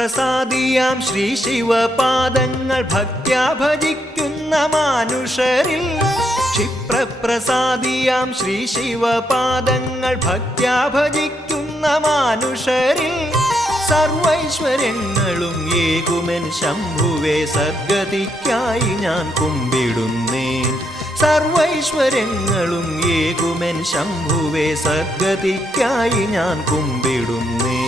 ക്ഷിപ്രപ്രസാദിയാം ശ്രീ ശിവപാദങ്ങൾ ഭക്ത്യാ ഭജിക്കുന്ന മാനുഷരിൽ ക്ഷിപ്രപ്രസാദിയാം ശ്രീ ശിവപാദങ്ങൾ ഭക്ത്യാ ഭജിക്കുന്ന മാനുഷരിൽ സർവൈശ്വര്യങ്ങളും ഏകുമെൻ ശംഭുവേ സദ്ഗതിക്കായി ഞാൻ കുമ്പിടുന്നേൻ സർവൈശ്വര്യങ്ങളും ഏകുമെൻ ശംഭുവേ സദ്ഗതിക്കായി ഞാൻ കുമ്പിടുന്നേൻ